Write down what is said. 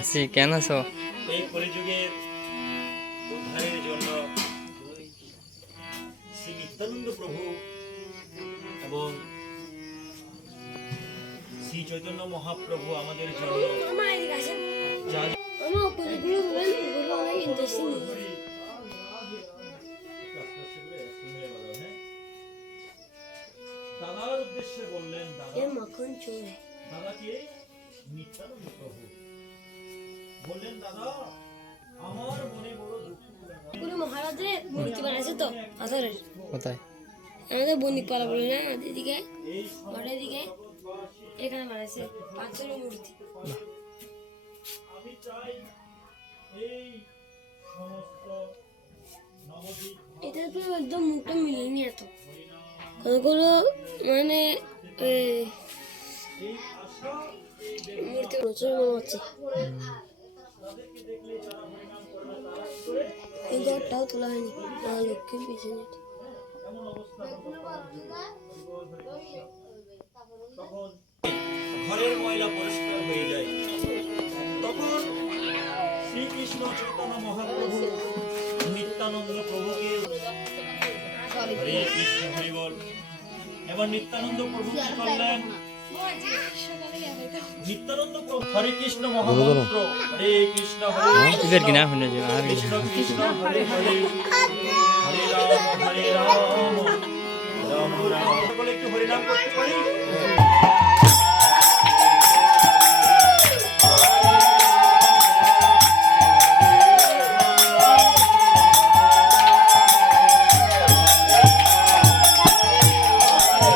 আছি, কেন আছো? এই কলিযুগের উদ্ধারের জন্য শ্রী নিত্যানন্দ প্রভু এবং শ্রী চৈতন্য মহাপ্রভু আমাদের জন্য যা দাদার উদ্দেশ্যে বললেন, দাদাকে নিত্যানন্দ প্রভু বললেন, দাদা আমার মনে বড় দুঃখ। মহারাজের মূর্তি বানাইছে তো পাথরের। কোথায়? আমাদের বণিক পাড়া বলে না, এদিকে মাঠের দিকে এখানে বানাইছে পাথরের মূর্তি। আমি চাই এই সমস্ত নবদ্বীপ এটা তো একদম মুখটা মিলেনি এত কোনো মানে মূর্তি প্রচুর মনে হচ্ছে, কিন্তু ওটাও তোলা হয়নি লক্ষ্মীর পিছনে। তখন ঘরের ময়লা পরিষ্কার হয়ে যায়। তখন শ্রীকৃষ্ণ চৈতন্য মহাপ্রভু নিত্যানন্দ প্রভুকে হরে কৃষ্ণ হরি বল। এবার নিত্যানন্দ প্রভু কি করলেন? নিত্যানন্দ প্রভু হরে কৃষ্ণ মহামন্ত্র হরে কৃষ্ণ হরে এবার কিনা শুনে যে আর কৃষ্ণ কৃষ্ণ হরে হরে হরে রাম রাম রাম। সকলে একটু হরিনাম করতে পারি।